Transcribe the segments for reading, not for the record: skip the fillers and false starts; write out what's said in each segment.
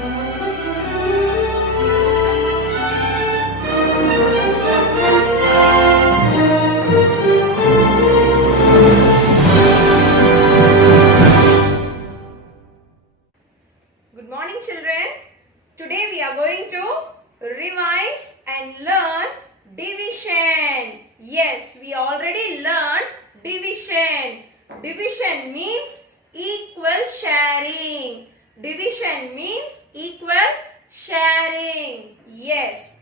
Good morning, children. Today we are going to revise and learn division. Yes, we already learned division. Division means equal sharing. Division means equal sharing. Yes.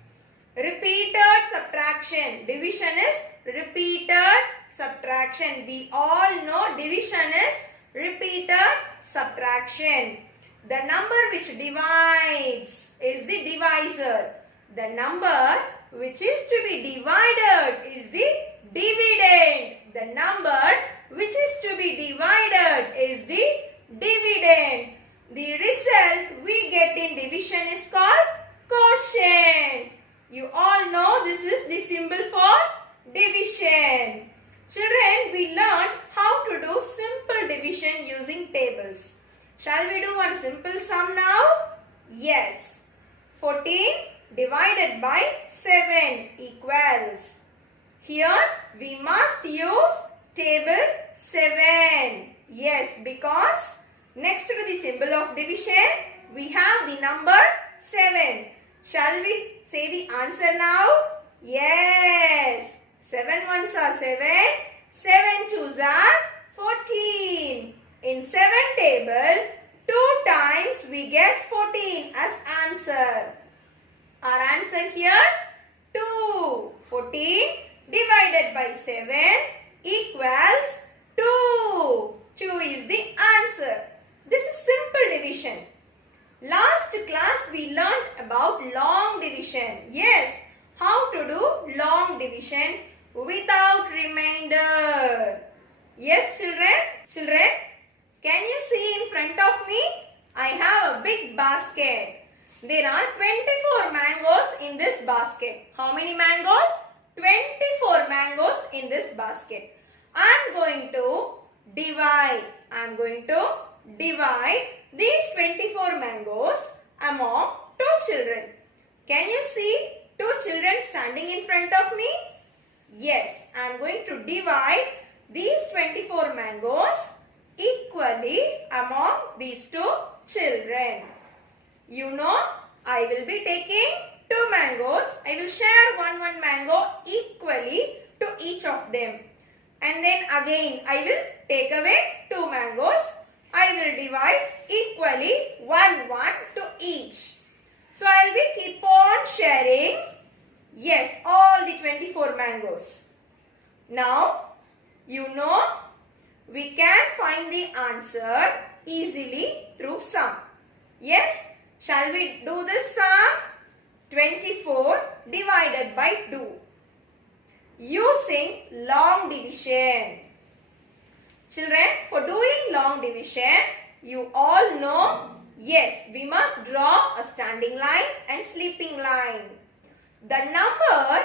Repeated subtraction. Division is repeated subtraction. We all know division is repeated subtraction. The number which divides is the divisor. The number which is to be divided is the dividend. The number which is to be divided is the dividend. The result we get in division is called quotient. You all know this is the symbol for division. Children, we learned how to do simple division using tables. Shall we do one simple sum now? Yes. 14 divided by 7 equals. Here we must use table 7. Yes, because next to the symbol of division we have the number 7. Shall we say the answer now? Yes. 7 ones are 7. 7 twos are 14. In 7 table, 2 times we get 14 as answer. Our answer here 2. 14 divided by 7 equals 2. 2 is the answer. This is simple division. Last class we learned about long division. Yes, how to do long division without remainder. Yes, children? Children, can you see in front of me? I have a big basket. There are 24 mangoes in this basket. How many mangoes? 24 mangoes in this basket. I am going to divide. These 24 mangoes among 2 children. Can you see 2 children standing in front of me? Yes, I am going to divide these 24 mangoes equally among these 2 children. You know, I will be taking 2 mangoes. I will share one mango equally to each of them. And then again I will take away 2 mangoes. I will divide equally one to each. So I will be keep on sharing. Yes, all the 24 mangoes. Now, you know, we can find the answer easily through sum. Yes, shall we do this sum? 24 divided by 2. Using long division. Children, for doing long division, you all know, yes, we must draw a standing line and sleeping line. The number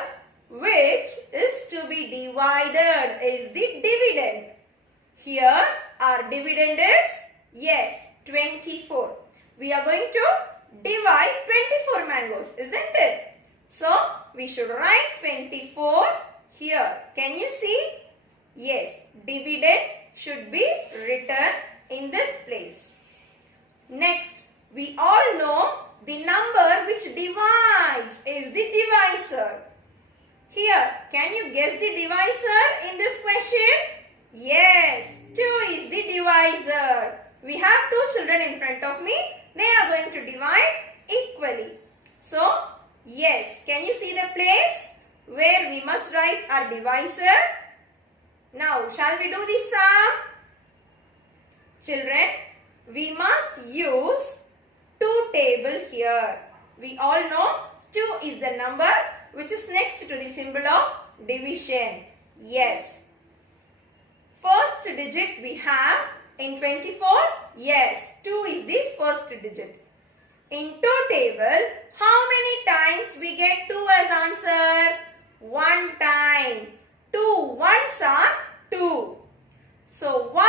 which is to be divided is the dividend. Here our dividend is, yes, 24. We are going to divide 24 mangoes, isn't it? So we should write 24 here. Can you see? Yes, dividend should be written in this place. Next, we all know the number which divides is the divisor. Here, can you guess the divisor in this question? Yes, 2 is the divisor. We have 2 children in front of me. They are going to divide equally. So, yes, can you see the place where we must write our divisor? Now, shall we do the sum? Children, we must use 2 table here. We all know 2 is the number which is next to the symbol of division. Yes. First digit we have in 24. Yes, 2 is the first digit. In 2 table, how many times we get 2 as answer? 1 time. 2 ones are 2. So 1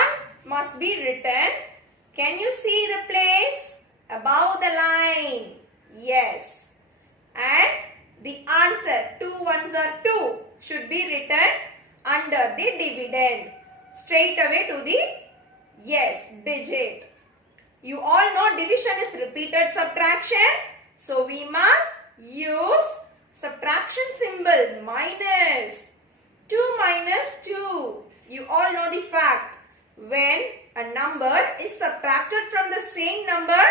must be written. Can you see the place? above the line. Yes. And the answer 2 ones are 2 should be written under the dividend. Straight away to the digit. You all know division is repeated subtraction. So we must use subtraction symbol minus. 2 minus 2. You all know the fact. When a number is subtracted from the same number,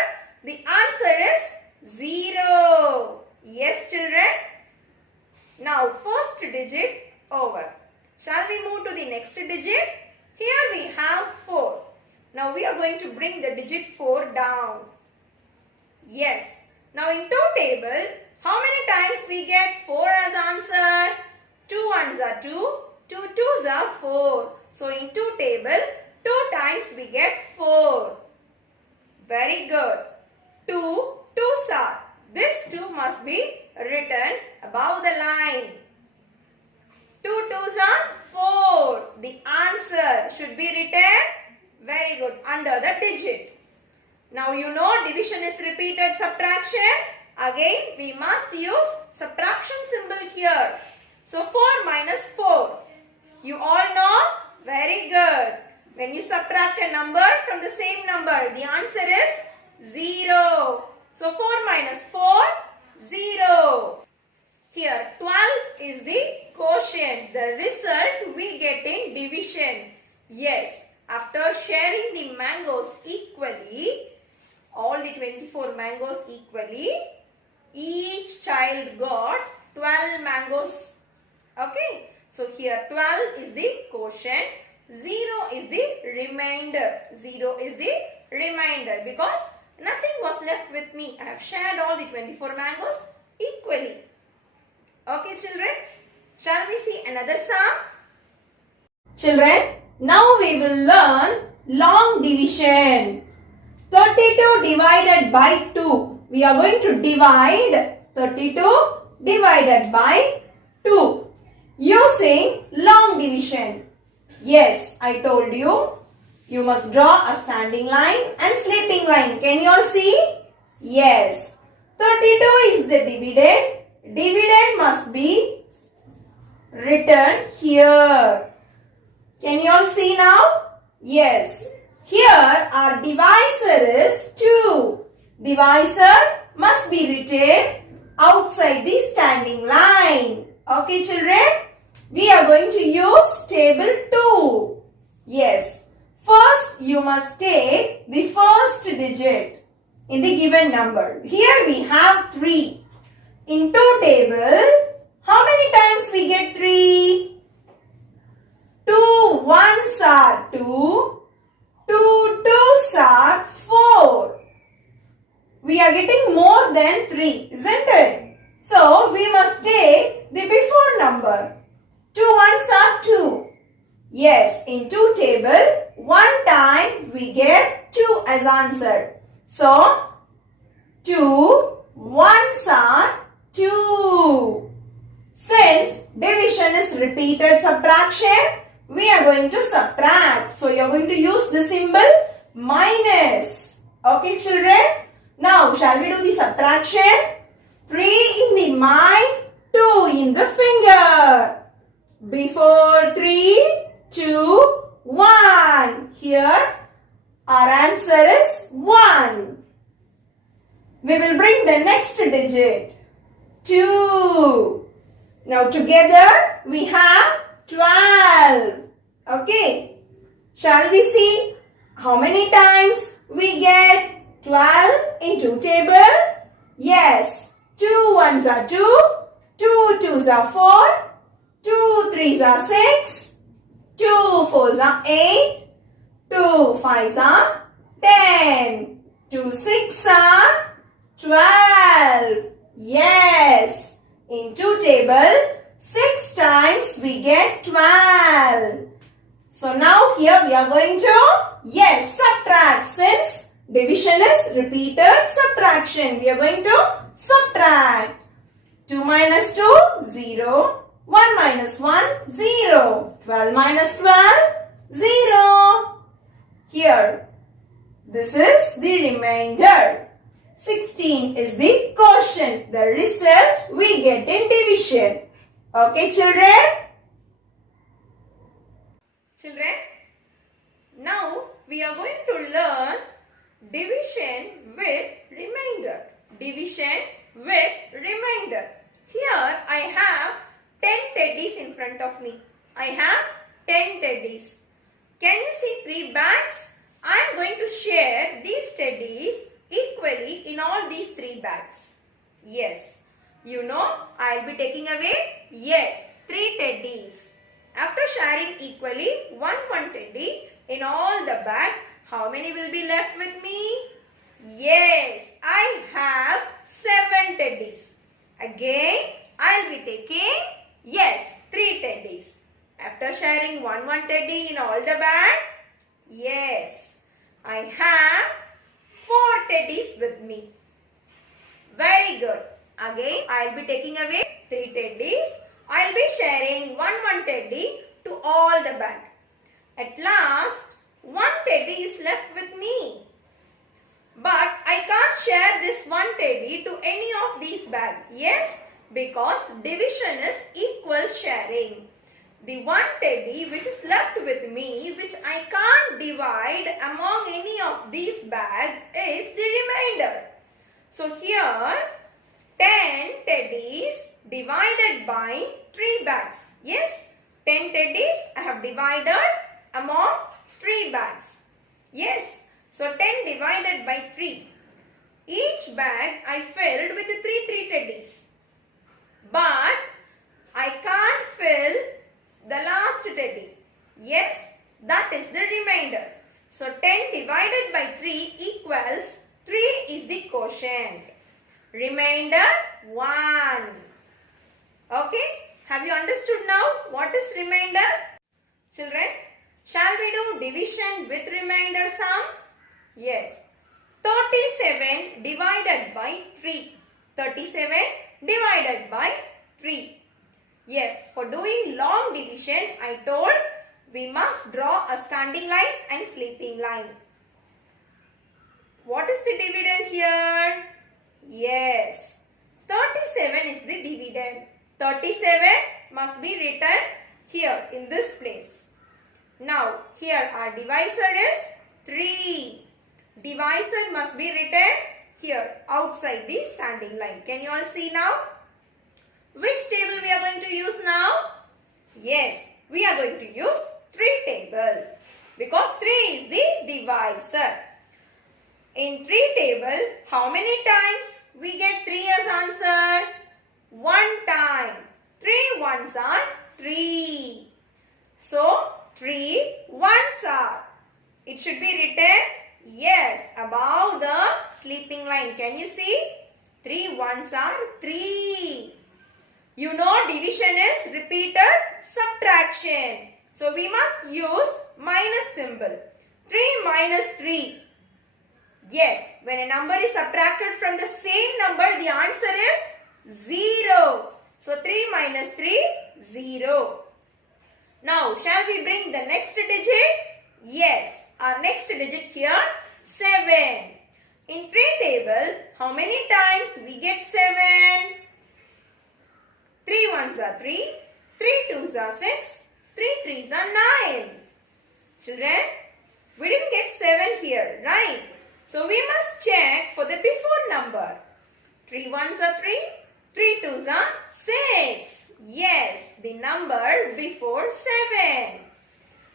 the answer is 0. Yes, children? Now, first digit over. Shall we move to the next digit? Here we have 4. Now, we are going to bring the digit 4 down. Yes. Now, in 2 table, how many times we get 4 as answer? 2 ones are 2, 2 twos are 4. So, in 2 table, 2 times we get 4. Very good. 2 twos are. This 2 must be written above the line. 2 twos are 4. The answer should be written, very good, under the digit. Now you know division is repeated subtraction. Again we must use subtraction symbol here. So 4 minus 4. You all know? Very good. When you subtract a number from the same number, the answer is 0. So 4 minus 4, 0. Here 12 is the quotient, the result we get in division. Yes, after sharing the mangoes equally, all the 24 mangoes equally, each child got 12 mangoes. Okay, so here 12 is the quotient, 0 is the remainder. 0 is the remainder because nothing was left with me. I have shared all the 24 mangoes equally. Okay, children, shall we see another sum? Children, now we will learn long division. 32 divided by 2. We are going to divide 32 divided by 2 using long division. Yes, I told you. You must draw a standing line and sleeping line. Can you all see? Yes. 32 is the dividend. Dividend must be written here. Can you all see now? Yes. Here our divisor is 2. Divisor must be written outside the standing line. Okay, children? We are going to use table 2. Yes. First, you must take the first digit in the given number. Here we have 3. In 2 table, how many times we get 3? 2 ones are 2. 2 twos are 4. We are getting more than 3, isn't it? So, we must take the before number. 2 ones are 2. Yes, in 2 table, 1 time we get 2 as answer. So, 2 ones are 2. Since division is repeated subtraction, we are going to subtract. So, you are going to use the symbol minus. Okay, children? Now, shall we do the subtraction? 3 in the mind, 2 in the finger. Before 3, 2, 1. Here, our answer is 1. We will bring the next digit. 2. Now, together, we have 12. Okay. Shall we see how many times we get 12 in 2 table? Yes. 2 ones are 2. 2 twos are 4. 2 threes are 6. 2 fours are 8. 2 fives are 10. 2 sixes are 12. Yes. In 2 table, 6 times we get 12. So now here we are going to, subtract. Since division is repeated subtraction, we are going to subtract. 2 minus 2, 0. 1 minus 1, 0. 12 minus 12, 0. Here, this is the remainder. 16 is the quotient, the result we get in division. Okay, children? Children, now we are going to learn division with remainder. Division with remainder. Here I have 10 teddies in front of me. I have 10 teddies. Can you see 3 bags? I am going to share these teddies equally in all these 3 bags. Yes. You know, I'll be taking away, yes, 3 teddies. After sharing equally one teddy in all the bag, how many will be left with me? Yes, I have 7 teddies. Again, I'll be taking, yes, 3 teddies. After sharing one teddy in all the bag, yes, I have 4 teddies with me. Very good. Again, I'll be taking away 3 teddies. I'll be sharing one teddy to all the bag. At last, 1 teddy is left with me. But I can't share this 1 teddy to any of these bags. Yes, because division is equal sharing. The 1 teddy which is left with me, which I can't divide among any of these bags, is the remainder. So here, 10 teddies divided by 3 bags. Yes, 10 teddies I have divided among 3 bags. Yes, so 10 divided by 3. Each bag I filled with 3 teddies. But I can't fill the last teddy. Yes, that is the remainder. So 10 divided by 3 equals 3 is the quotient. Remainder 1. Okay, have you understood now what is remainder? Children, shall we do division with remainder sum? Yes. 37 divided by 3. 37 divided by 3. Yes, for doing long division, I told we must draw a standing line and sleeping line. What is the dividend here? Yes, 37 is the dividend. 37 must be written here in this place. Now, here our divisor is 3. Divisor must be written here outside the standing line. Can you all see now? Which table we are going to use now? Yes, we are going to use 3 table because 3 is the divisor. In 3 table, how many times we get 3 as answer? 1 time. 3 ones are 3. So, 3 ones are. It should be written, yes, above the sleeping line. Can you see? 3 ones are 3. You know division is repeated subtraction. So, we must use minus symbol. 3 minus 3. Yes, when a number is subtracted from the same number, the answer is 0. So, 3 minus 3, 0. Now, shall we bring the next digit? Yes, our next digit here, 7. In 3 table, how many times we get 7? 3 ones are 3, 3 twos are 6, 3 threes are 9. Children, we didn't get 7 here, right? So we must check for the before number. 3 ones are 3, 3 twos are 6. Yes, the number before 7.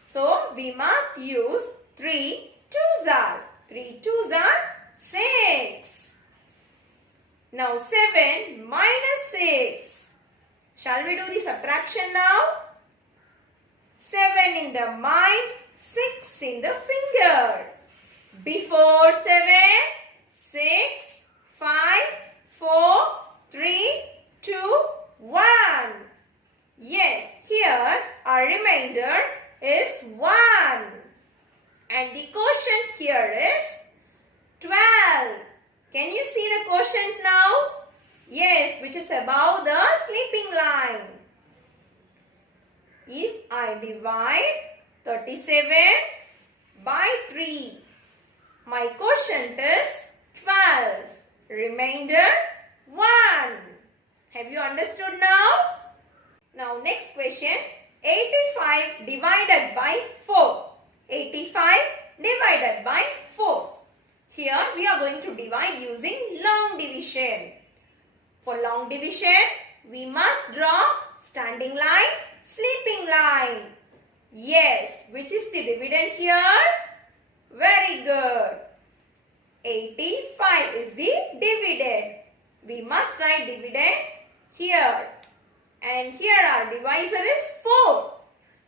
So we must use 3 twos are. 3 twos are 6. Now 7 minus 6. Shall we do the subtraction now? 7 in the mind, 6 in the finger. Before 7, 6, 5, 4, 3, 2, 1. Yes, here our remainder is 1. And the quotient here is 12. Can you see the quotient now? Yes, which is above the sleeping line. If I divide 37 by 3, my quotient is 12. Remainder 1. Have you understood now? Now next question. 85 divided by 4. 85 divided by 4. Here we are going to divide using long division. For long division, we must draw standing line, sleeping line. Yes, which is the dividend here? Very good. 85 is the dividend. We must write dividend here. And here our divisor is 4.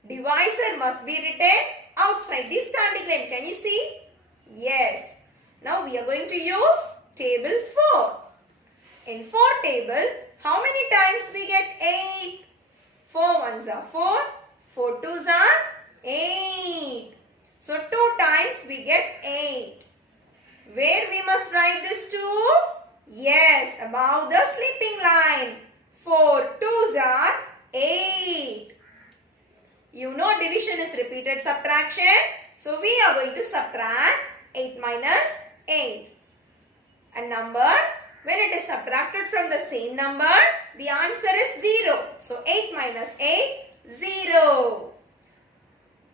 Divisor must be written outside the standing line. Can you see? Yes. Now we are going to use table 4. In 4 table, how many times we get 8? 4 ones are 4. 4 twos are 8. So 2 times we get 8. Where we must write this 2? Yes, above the sleeping line. 4 twos are 8. You know division is repeated subtraction. So we are going to subtract 8 minus 8. A number, when it is subtracted from the same number, the answer is 0. So 8 minus 8, 0.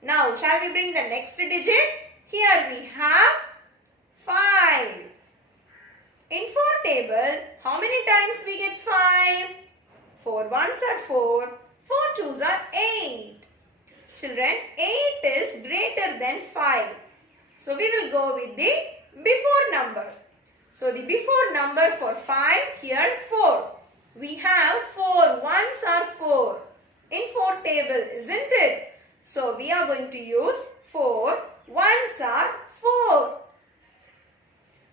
Now shall we bring the next digit? Here we have 5. In 4 table, how many times we get 5? 4 ones are 4, 4 twos are 8. Children, 8 is greater than 5. So we will go with the before number. So the before number for 5, here 4. We have 4 ones are 4 in 4 table, isn't it? So we are going to use 4 ones are 4.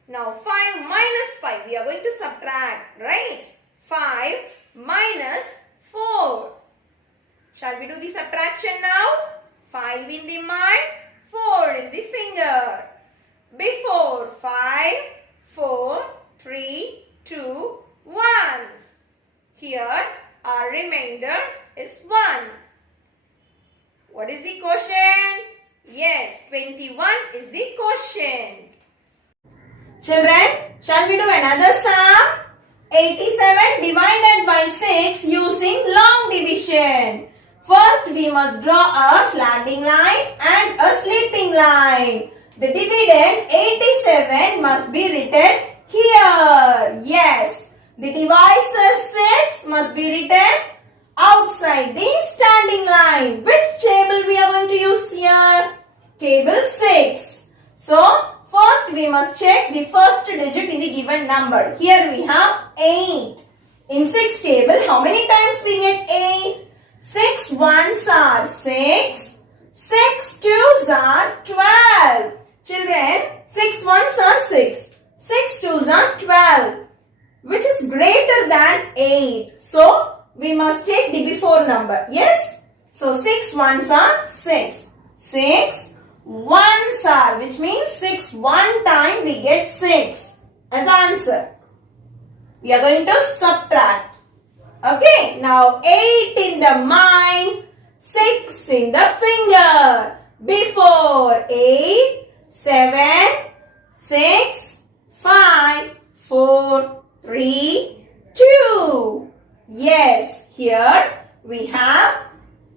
Now 5 minus 5, we are going to subtract, right? 5 minus 4. Shall we do the subtraction now? 5 in the mind, 4 in the finger. Before 5, 4, 3, 2, 1. Here our remainder is 1. What is the quotient? Yes, 21 is the quotient. Children, shall we do another sum? 87 divided by 6 using long division. First, we must draw a slanting line and a sleeping line. The dividend 87 must be written here. Yes, the divisor 6 must be written outside the standing line. Which table we are going to use here? Table 6. So, first we must check the first digit in the given number. Here we have 8. In 6 table, how many times we get 8? 6 ones are 6. 6 twos are 12. Children, 6 ones are 6. 6 twos are 12. Which is greater than 8. So, we must take the before number. Yes? So, 6 ones are 6. 6 ones are, which means 6 one time we get 6 as answer. We are going to subtract. Okay, now 8 in the mind, 6 in the finger. Before 8, 7, 6, 5, 4, 3, 2. Yes, here we have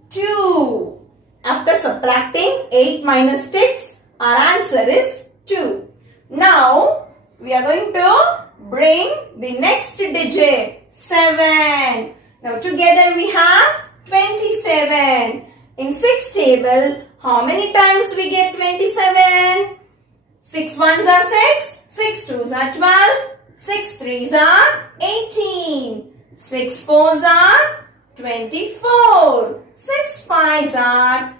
2. After subtracting 8 minus 6, our answer is 2. Now, we are going to bring the next digit. 7. Now together we have 27. In 6 table, how many times we get 27? 6 ones are 6, 6 twos are 12, 6 threes are 18, 6 fours are 24, 6 fives are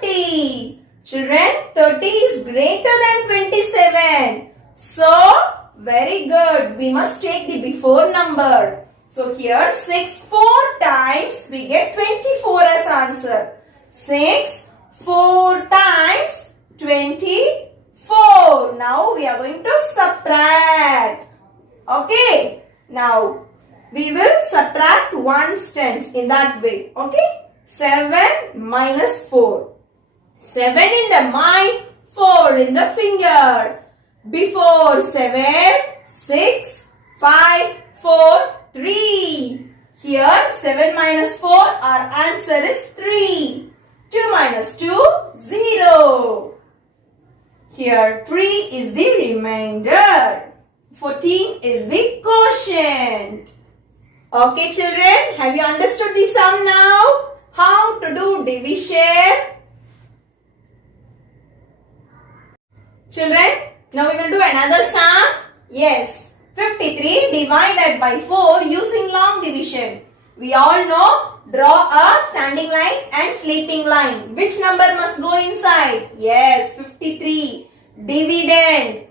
30. Children, 30 is greater than 27. So, very good. We must take the before number. So here 6 4 times we get 24 as answer. 6 4 times 24. Now we are going to subtract. Okay. Now we will subtract 1's tens in that way. Okay. 7 minus 4. 7 in the mind, 4 in the finger. Before 7, 6, 5, 4, 3. Here 7 minus 4, our answer is 3. 2 minus 2, 0. Here 3 is the remainder. 14 is the quotient. Okay children, have you understood the sum now? How to do division? Children, now we will do another sum. Yes, 53 divided by 4 using long division. We all know, draw a standing line and sleeping line. Which number must go inside? Yes, 53. Dividend.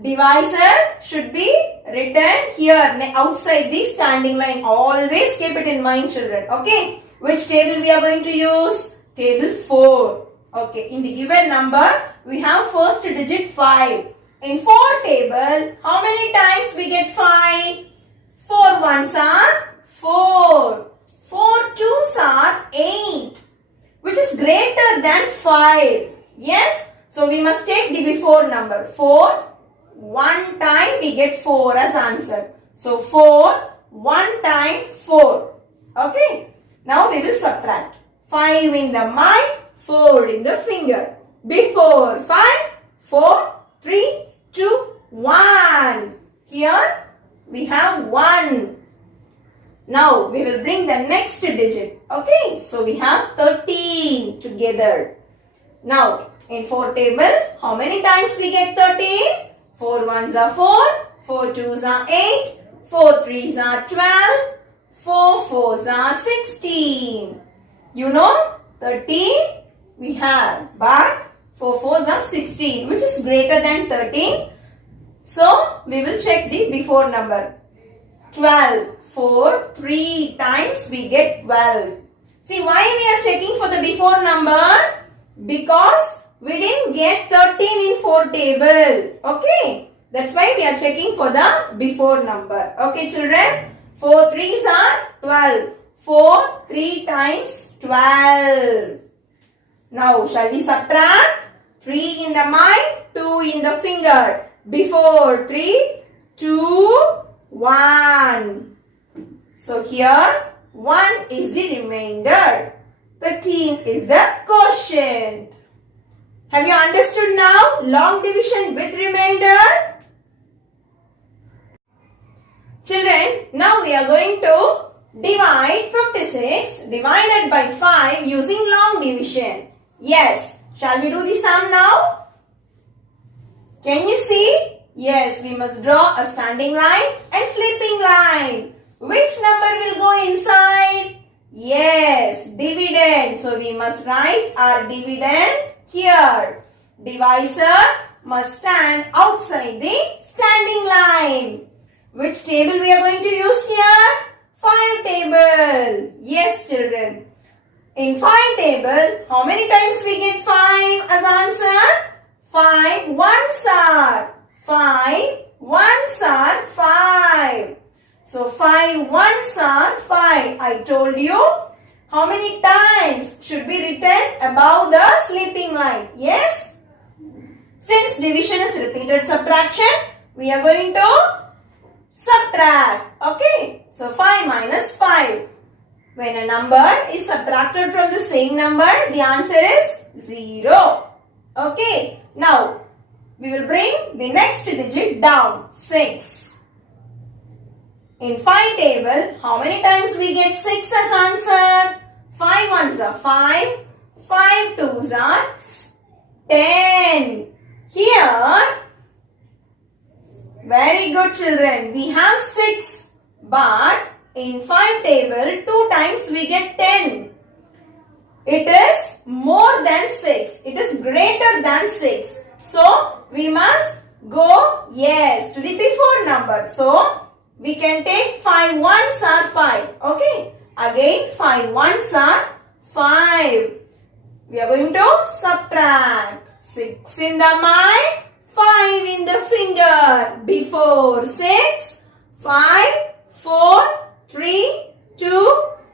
Divisor should be written here outside the standing line. Always keep it in mind children. Okay. Which table we are going to use? Table 4. Okay. In the given number, we have first digit 5. In 4 table, how many times we get 5? 4 ones are 4. 4 twos are 8. Which is greater than 5. Yes? So we must take the before number. 4. 1 time we get 4 as answer. So 4, 1 time 4. Okay. Now we will subtract. 5 in the mind, 4 in the finger. Before 5, 4, 3, 2, 1. Here we have 1. Now we will bring the next digit. Okay. So we have 13 together. Now in 4 table, how many times we get 13? 4 ones are 4, 4 twos are 8, 4 threes are 12, 4 fours are 16. You know 13 we have, but 4 fours are 16, which is greater than 13. So we will check the before number. 12. 4 3 times we get 12. See why we are checking for the before number? Because we didn't get 13 in 4 table. Okay. That's why we are checking for the before number. Okay children. 4 threes are 12. 4 3 times 12. Now shall we subtract? 3 in the mind, 2 in the finger. Before 3, 2, 1. So here 1 is the remainder. 13 is the quotient. Have you understood now? Long division with remainder. Children, now we are going to divide 56 divided by 5 using long division. Yes. Shall we do the sum now? Can you see? Yes, we must draw a standing line and sleeping line. Which number will go inside? Yes, dividend. So we must write our dividend here. Divisor must stand outside the standing line. Which table we are going to use here? 5 table. Yes, children. In 5 table, how many times we get 5 as answer? 5 ones are 5. Ones are 5. So 5 ones are 5. I told you how many times should be written above the sleeping line. Yes? Since division is repeated subtraction, we are going to subtract. Okay? So 5 minus 5. When a number is subtracted from the same number, the answer is 0. Okay. Now, we will bring the next digit down. 6. In 5 table, how many times we get 6 as answer? 5 ones are 5. 5 twos are 10. Here, very good children. We have 6. But in 5 table, 2 times we get 10. It is more than 6. It is greater than 6. So, we must go, yes, to the before number. So, we can take 5 ones are 5. Okay. Again, 5 ones are 5. We are going to subtract. 6 in the mind, 5 in the finger. Before 6, 5, 4, 3, 2,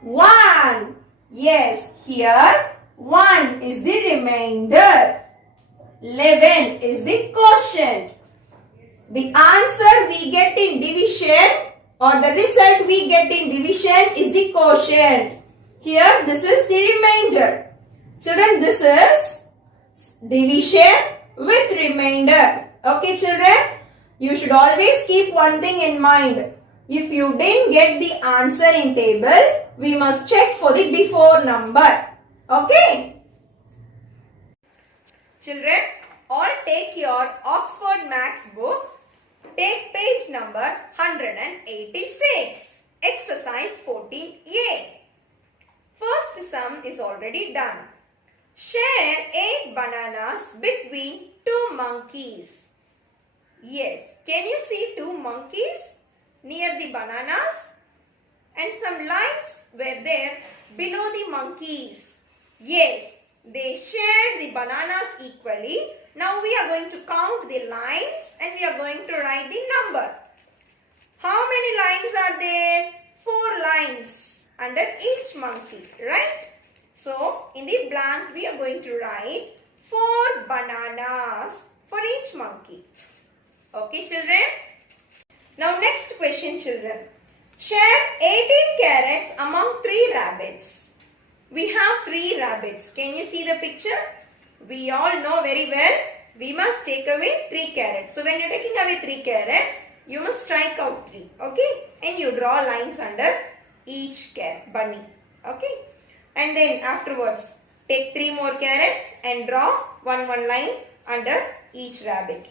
1. Yes, here 1 is the remainder. 11 is the quotient. The answer we get in division or the result we get in division is the quotient. Here this is the remainder. Children, this is division with remainder. Okay children, you should always keep one thing in mind. If you didn't get the answer in table, we must check for the before number. Okay? Children, all take your Oxford Maths book. Take page number 186. Exercise 14A. First sum is already done. Share 8 bananas between 2 monkeys. Yes, can you see 2 monkeys near the bananas? And some lines were there below the monkeys. Yes, they shared the bananas equally. Now we are going to count the lines and we are going to write the number. How many lines are there? 4 lines under each monkey, right? So, in the blank we are going to write 4 bananas for each monkey. Okay children? Now next question children. Share 18 carrots among 3 rabbits. We have 3 rabbits. Can you see the picture? We all know very well we must take away 3 carrots. So when you are taking away 3 carrots, you must strike out 3. Okay? And you draw lines under each bunny. Okay? And then afterwards, take 3 more carrots and draw one line under each rabbit.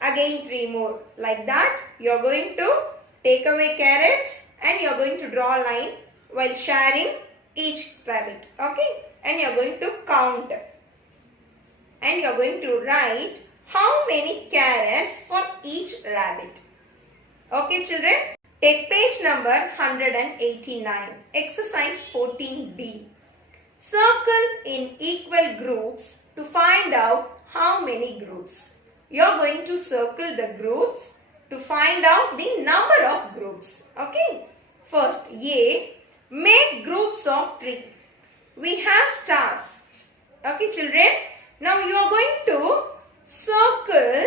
Again 3 more. Like that, you are going to take away carrots and you are going to draw a line while sharing each rabbit. Okay? And you are going to count. And you are going to write how many carrots for each rabbit. Okay children? Take page number 189. Exercise 14B. Circle in equal groups to find out how many groups. You are going to circle the groups to find out the number of groups. Okay? First, A. Make groups of 3. We have stars. Okay children? Now you are going to circle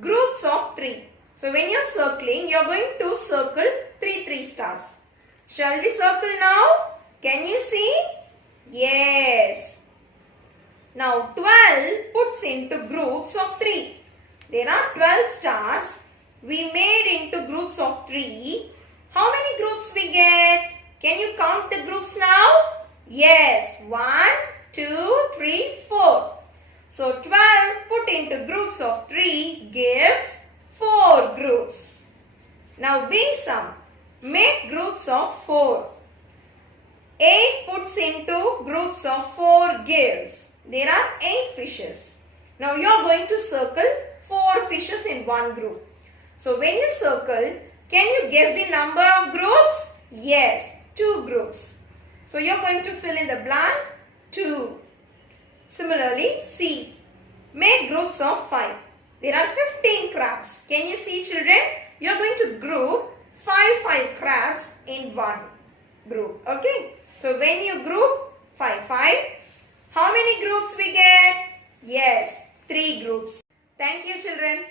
groups of 3. So when you are circling, you are going to circle 3 stars. Shall we circle now? Can you see? Yes. Now 12 puts into groups of 3. There are 12 stars. We made into groups of 3. How many groups we get? Can you count the groups now? Yes. 1, 2, 3, 4. So 12 put into groups of 3 gives 4 groups. Now we sum. Make groups of 4. 8 puts into groups of 4 gives. There are 8 fishes. Now you are going to circle 4 fishes in one group. So when you circle, can you guess the number of groups? Yes, 2 groups. So you are going to fill in the blank 2. Similarly, C. Make groups of 5. There are 15 crabs. Can you see children? You are going to group 5 crabs in one group. Okay. So when you group 5, how many groups we get? Yes, 3 groups. Thank you children.